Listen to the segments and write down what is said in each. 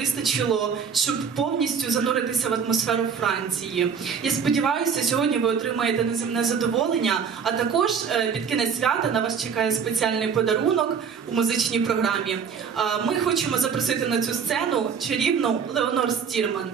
вистачило, щоб повністю зануритися в атмосферу Франції. Я сподіваюся, сьогодні ви отримаєте неземне задоволення, а також під кінець свята на вас чекає спеціальний подарунок у музичній програмі. Ми хочемо запросити на цю сцену чарівну Леонор Стірман.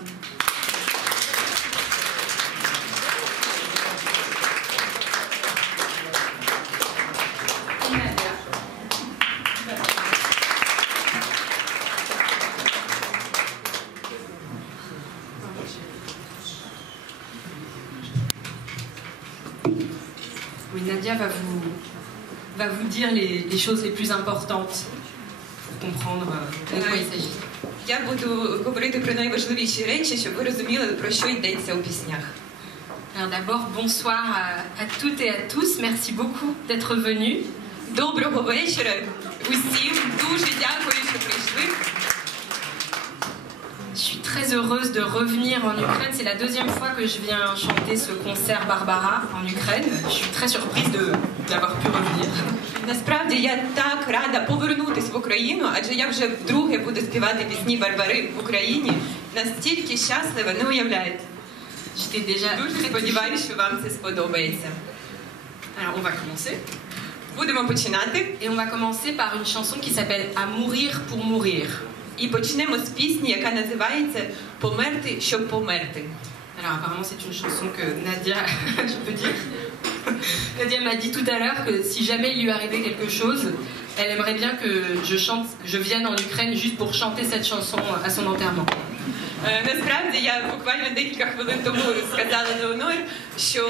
Oui, Nadia va vous dire les choses les plus importantes pour comprendre de quoi il s'agit. Я буду говорити про найважливіші речі, щоб ви розуміли, про що йдеться у піснях. Alors d'abord, bonsoir à toutes et à tous. Merci beaucoup d'être venus. Доброго вечора усім. Дуже дякую, що прийшли. Je suis très heureuse de revenir en Ukraine. C'est la deuxième fois que je viens chanter ce concert Barbara en Ukraine. Je suis très surprise d'avoir pu revenir. Насправді я так рада повернутися в Україну, адже я вже вдруге буду співати пісні Барбари в Україні. Настільки щаслива, не уявляєте. Дуже сподіваюся, що вам це сподобається. Alors on va commencer. Будемо починати. Et on va commencer par une chanson qui s'appelle À mourir pour mourir. І почнемо з пісні, яка називається «Померти, щоб померти». Alors apparemment c'est une chanson que Nadia, je peux dire, Nadia m'a dit tout à l'heure que si jamais il lui arrivait quelque chose, elle aimerait bien que je vienne en Ukraine juste pour chanter cette chanson à son enterrement. Насправді я буквально декілька хвилин тому сказала Леонор, що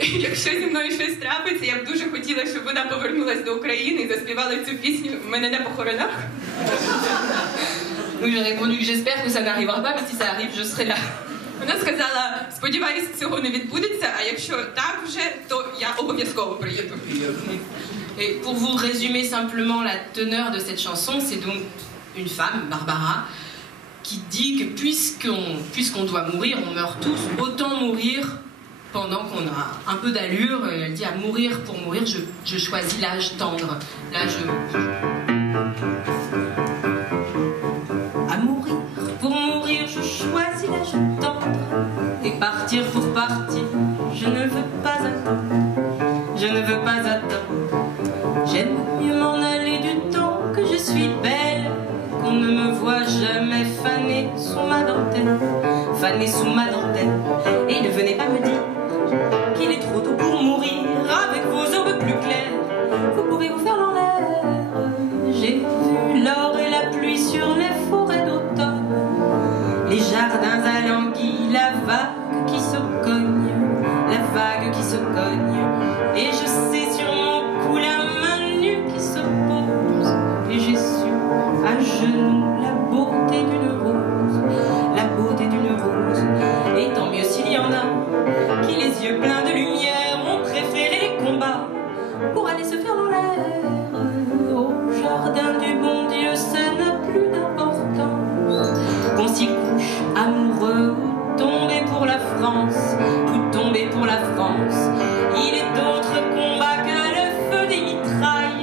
якщо зі мною щось трапиться, я б дуже хотіла, щоб вона повернулася до України і заспівала цю пісню в мене на похоронах. Oui, j'ai répondu que j'espère que ça n'arrivera pas, mais si ça arrive, je serai là. Вона сказала, сподіваюся, цього не відбудеться, а якщо так вже, то я обов'язково приїду. Et pour vous résumer simplement la teneur de cette chanson, c'est donc une femme, Barbara, qui dit que puisqu'on doit mourir, on meurt tous, autant mourir pendant qu'on a un peu d'allure. Elle dit à mourir pour mourir, je choisis l'âge tendre. L'âge... À mourir pour mourir, je choisis l'âge tendre. Et partir pour partir, je ne veux pas attendre. Je ne veux pas attendre. J'aime mieux m'en aller du temps que je suis belle, qu'on ne me voit jamais fanée sous ma dentelle. Fanée sous ma dentelle. Et ne venez pas me dire qu'il est trop tôt pour mourir. Avec vos aubes plus claires, vous pouvez vous faire en l'air. J'ai vu l'or et la pluie sur les forêts d'automne, les jardins alanguis, la vague qui se cogne, la vague qui se cogne. Et je sais sur mon cou la main nue qui se pose. Et j'ai su à genoux la beauté d'une rose, la beauté d'une rose. Et tant mieux s'il y en a qui les yeux pleins de lumière ont préféré les combats pour aller se faire dans l'air. Au jardin du bon Dieu, ça n'a plus d'importance. Qu'on s'y couche amoureux ou tomber pour la France, ou tomber pour la France. Il est d'autres combats que le feu des mitrailles.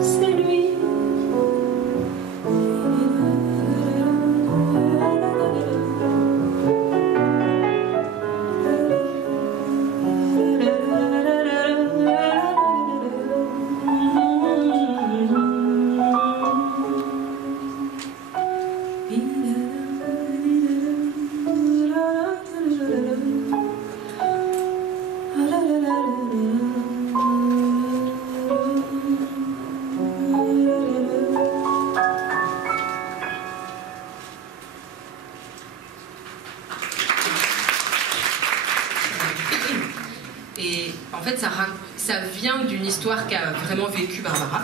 c'est lui. Et en fait, ça vient d'une histoire qu'a vraiment vécue Barbara.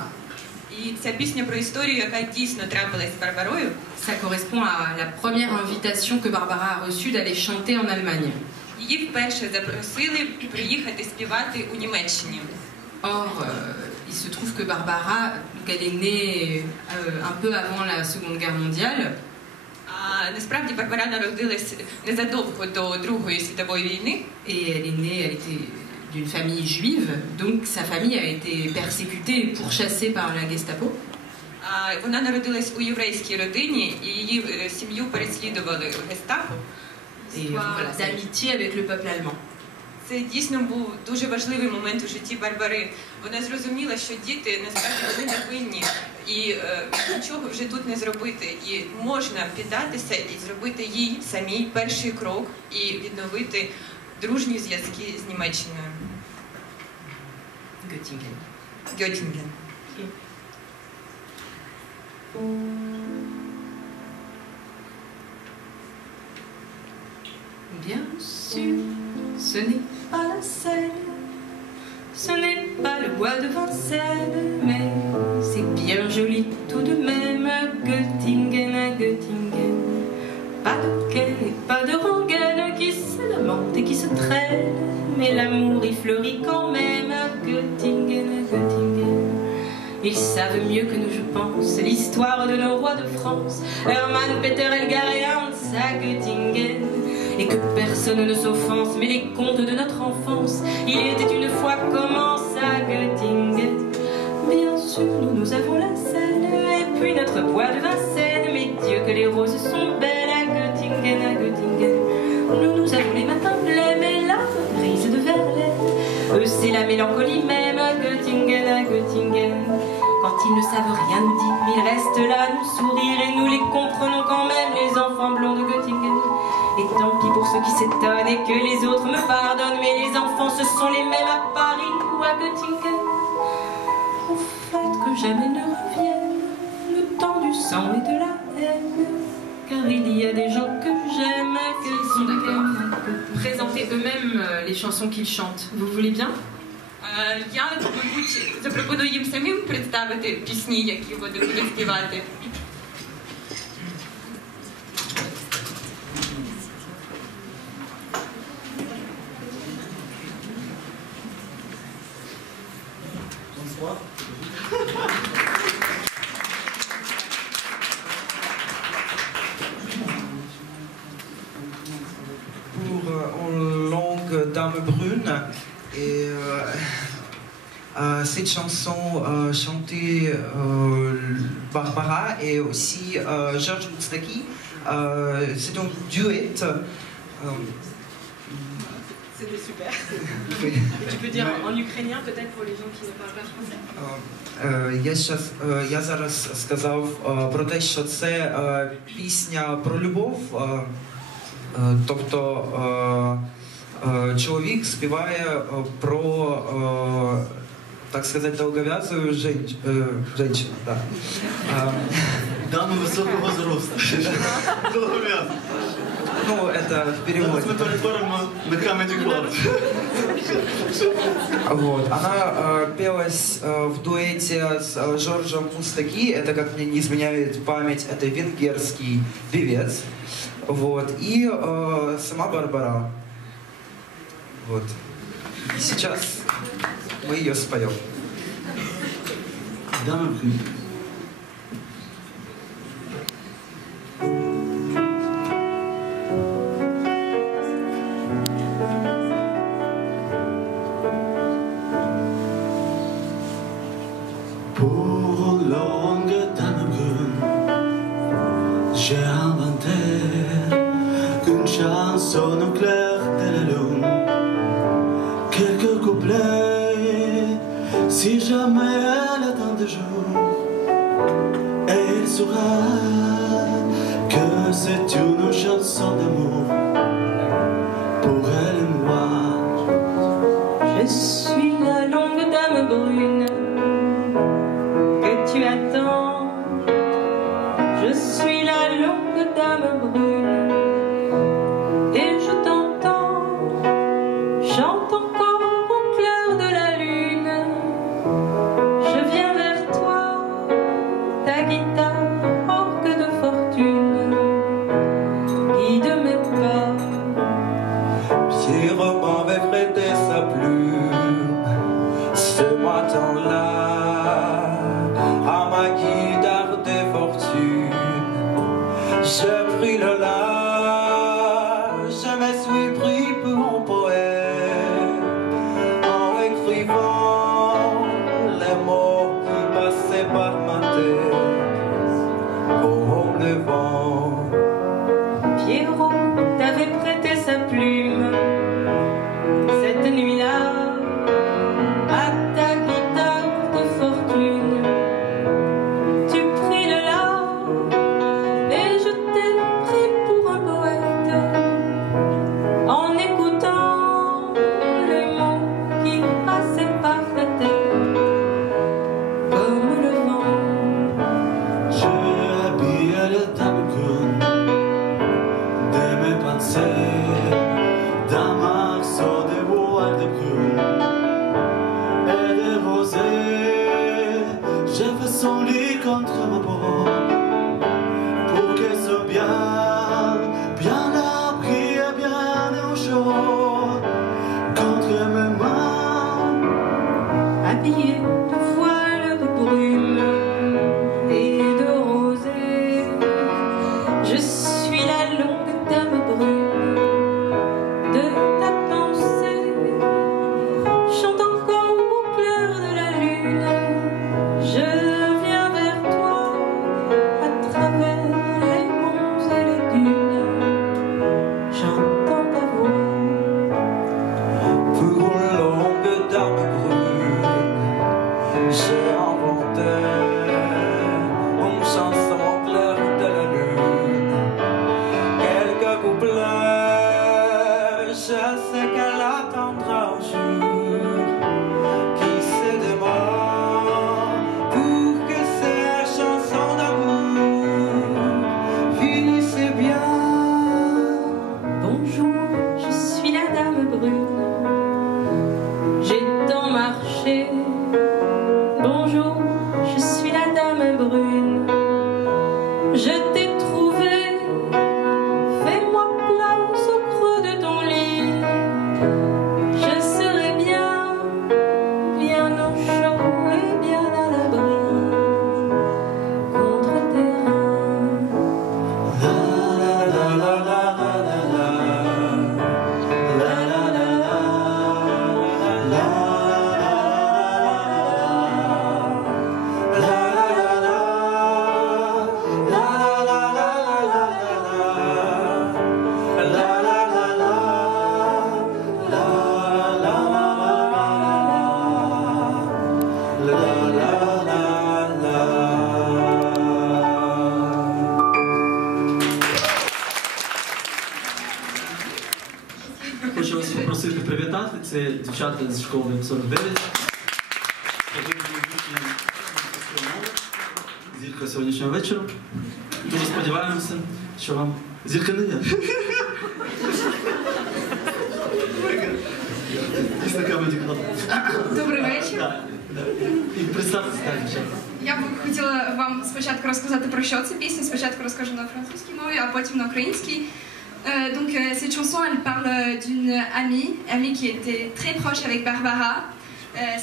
І ця пісня про історію, яка дійсно трапилась з Барбарою. Ça correspond à la première invitation que Barbara a reçue d'aller chanter en Allemagne. Її вперше запросили приїхати співати у Німеччині. Or, il se trouve que Barbara, donc elle est née un peu avant la Seconde Guerre mondiale. А насправді Барбара народилась незадовго до Другої світової війни. Et elle était d'une famille juive, donc sa famille a été persécutée et pourchassée par la Gestapo. Вона народилась у єврейській родині, і її сім'ю переслідували гестапо. Et voilà, d'amitié avec le peuple allemand. Це дійсно був дуже важливий момент у житті Барбари. Вона зрозуміла, що діти насправді вони невинні і нічого вже тут не зробити. І можна піддатися і зробити їй самій перший крок і відновити дружні зв'язки з Німеччиною. Göttingen. Göttingen. Bien sûr, ce n'est pas la Seine, ce n'est pas le bois de Vincennes, mais c'est bien joli tout de même à Göttingen, à Göttingen. Pas de quai, pas de rengaine qui se lamente et qui se traîne, mais l'amour y fleurit quand même à Göttingen, à Göttingen. Ils savent mieux que nous, je pense, l'histoire de nos rois de France, Hermann, Peter, Elgar et Hans à Göttingen. Et que personne ne s'offense, mais les contes de notre enfance, il était une fois commence à Göttingen. Bien sûr, nous avons la Seine, et puis notre bois de Vincennes, mais Dieu que les roses sont belles à Göttingen, à Göttingen. Nous avons les matins blêmes et la grise de Verlaine. Eux, c'est la mélancolie même à Göttingen, à Göttingen. Quand ils ne savent rien nous dire, ils restent là, nous sourire et nous les comprenons quand même, les enfants blonds de Göttingen. Et tant pis pour ceux qui s'étonnent et que les autres me pardonnent, mais les enfants ce sont les mêmes à Paris ou à Göttingen. Au fait que jamais ne revienne le temps du sang et de la haine, car il y a des gens que j'aime à Göttingen. Présenter eux-mêmes les chansons qu'ils chantent. Vous voulez bien? Я, мабуть, запропоную їм самим представити пісні, які вони будуть співати. En langue Dame Brune. Et cette chanson chantée Barbara et aussi Georges Moustaki, c'est un duet. C'était super. Tu peux dire en ukrainien peut-être pour les gens qui ne parlent pas français? Я зараз сказав про те, що це пісня про любов, тобто чоловік співає про, так сказати, долговязую женщину. Да. Дамы высокого взроста. Долговязую. Ну, это в переводе. Мы перетворим на Comedy Club. Вот. Она пелась в дуэте с Жоржем Мустаки. Это, как мне не изменяет память, это венгерский певец. Вот. И сама Барбара. Вот. И сейчас мы ее споем. Дамы Pour longue dame brune, j'ai inventé une chanson au clair de la lune. Quelques couplets, si jamais elle attend des jours, elle saura que c'est une chanson d'amour pour elle et moi. Je suis la longue dame brune que tu attends. Je suis la longue dame brune et je t'entends. Chante encore au clair de la lune. Je viens vers toi, ta guitare, orgue de fortune, guide mes pas. Pierrot m'avait prêté sa plume ce matin-là à ma guitare de fortune. J'ai pris le la, je me suis pris pour un poète en écrivant les mots qui passaient par ma tête comme le vent. Pierrot t'avait prêté sa plume cette nuit-là à ta guitare de fortune. Tu pris le la et je t'ai pris pour un poète en écoutant les mots qui passaient par ta tête comme le vent. J'ai habillé le dame brune de mes pensées d'un morceau de bois de prune et de rosée. J'ai fait son lit contre ma peau pour qu'elle soit bien abri et bien au chaud contre mes mains. Habillé de voile de brume et de rosée, je suis la longue dame brune de ta pensée. Chante encore au clair de la lune. Je viens vers toi à travers les monts et les dunes. J'entends ta voix. Pour une longue dame brune, j'ai inventé une chanson au clair de la lune. Quelques couplets, je sais qu'elle attendra un jour. Qui sait demain pour que ces chansons d'amour finissent bien. Bonjour, je suis la dame brune. J'ai tant marché. Bonjour, je suis la dame brune. Je t'ai trouvé. Fais-moi place au creux de ton lit. Je serai bien au chaud et bien à l'abri contre tes reins. La la la la la la la la la la la Хочу вас попросити привітати. Це дівчата з школи 49. Зірка сьогоднішнього вечора. Дуже сподіваємося, що вам зірка не є. Добрий вечір. І представтеся, так, дівчата. Я б хотіла вам спочатку розказати, про що це пісня. Спочатку розкажу на французькій мові, а потім на українській. Donc cette chanson, elle parle d'une amie qui était très proche avec Barbara.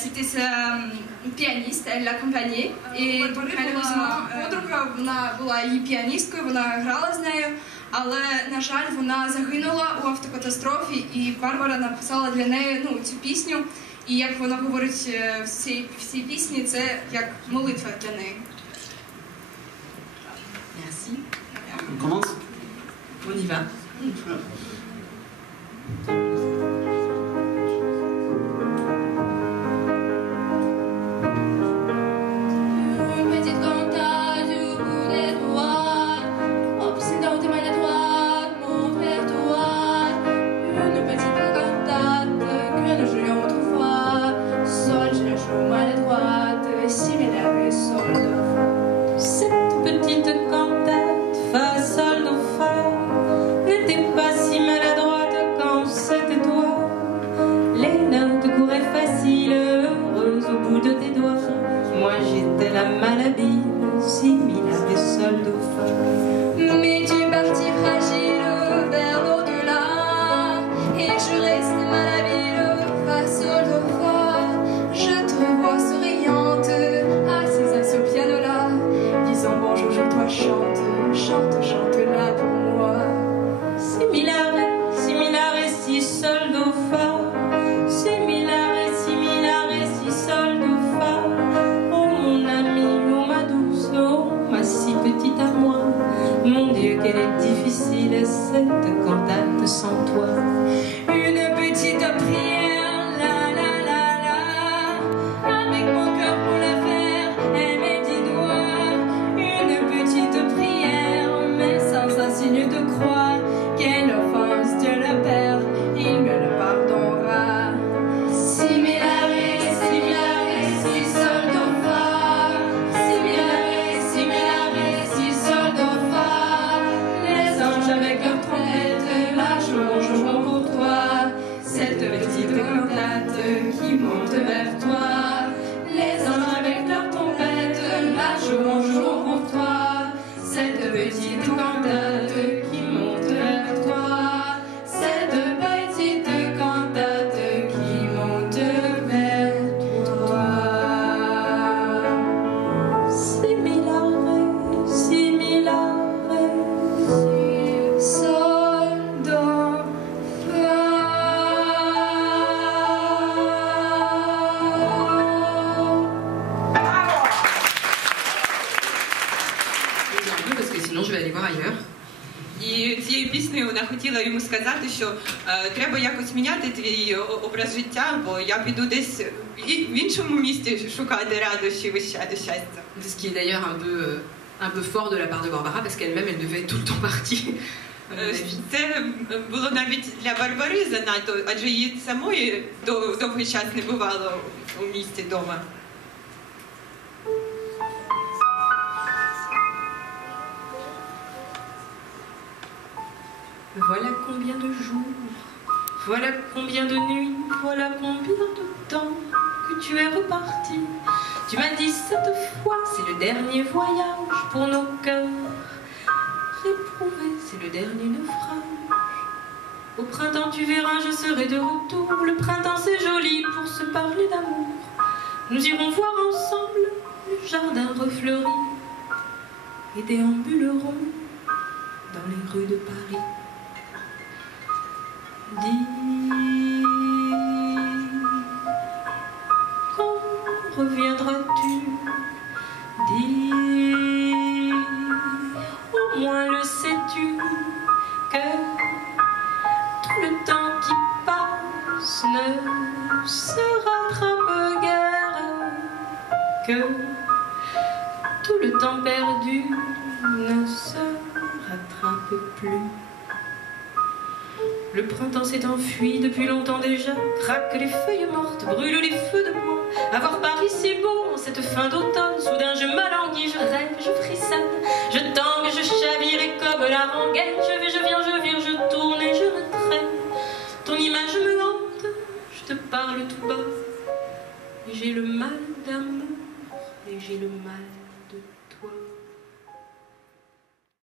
C'était sa pianiste, elle l'accompagnait. Et donc malheureusement, подруга, вона була її піаністкою, вона грала з нею, але, на жаль, вона загинула у автокатастрофі, і Барбара написала для неї цю пісню. І як вона говорить в цій пісні, це як молитва для неї. Merci. On commence? On y va. Une petite cantate au bout des doigts, obsédante et maladroite, montre vers toi. Une petite cantate que nous jouions autrefois. Sol, je la joue maladroite, si ménage et sol de fa. Cette petite cantate, fa, sol, do, fa, n'était pas si maladroite quand c'était toi. Les notes couraient faciles, heureuses au bout de tes doigts. Moi j'étais la malhabile, si, mi, la, ré, sol, do, fa. Mais tu es parti fragile vers l'au-delà, et je reste malhabile face au fa. Je te vois souriante, assise à ce piano-là, disant bonjour, je toi chante, chante, chante là pour moi. Si, mi, la, ré, si, sol, do, fa. Si, mi, la, ré, si, sol, do, fa. Oh mon ami, oh ma douce, oh ma si petite à moi. Mon Dieu, qu'elle est difficile cette cantate sans toi. Une petite prière, la la la la, avec mon cœur pour la faire, et mes 10 doigts. Une petite prière, mais sans un signe de croix. Quelle offense Dieu le Père, il me le pardonnera. Si mi la ré, si sol do fa. Si mi la ré, si sol do fa. Les anges avec leur trompette, la joueront pour toi. Cette petite cantate qui monte vers toi. Les anges avec leur trompette, la joueront pour toi. Cette petite cantate qui monte vers toi. Cette petite cantate qui monte vers toi. Si, mi, la, ré, si, mi, la, ré. Sol, do, fa. Parce que sinon je vais aller voir ailleurs. І цією піснею вона хотіла йому сказати, що треба якось міняти твій образ життя, бо я піду десь в іншому місті шукати радощів і щастя. C'est ce qui est d'ailleurs un peu fort de la part de Barbara, parce qu'elle-même, elle devait être tout le temps partie. à mon avis. Це було навіть для Барбари занадто, адже її самої довгий час не бувало у місті вдома. Voilà combien de jours, voilà combien de nuits, voilà combien de temps que tu es reparti. Tu m'as dit cette fois, c'est le dernier voyage pour nos cœurs réprouvés, c'est le dernier naufrage. Au printemps, tu verras, je serai de retour. Le printemps, c'est joli pour se parler d'amour. Nous irons voir ensemble le jardin refleuri et déambulerons dans les rues de Paris. Dis, quand reviendras-tu? Dis, au moins le sais-tu, que tout le temps qui passe ne se rattrape guère, que tout le temps perdu ne se rattrape plus. Le printemps s'est enfui depuis longtemps déjà, craquent les feuilles mortes, brûlent les feux de bois. À voir Paris si beau en cette fin d'automne, soudain je m'alanguis, je rêve, je frissonne, je tangue, je chavire et comme la rengaine, je vais, je viens, je vire, je tourne et je me traîne. Ton image me hante, je te parle tout bas, et j'ai le mal d'amour, et j'ai le mal de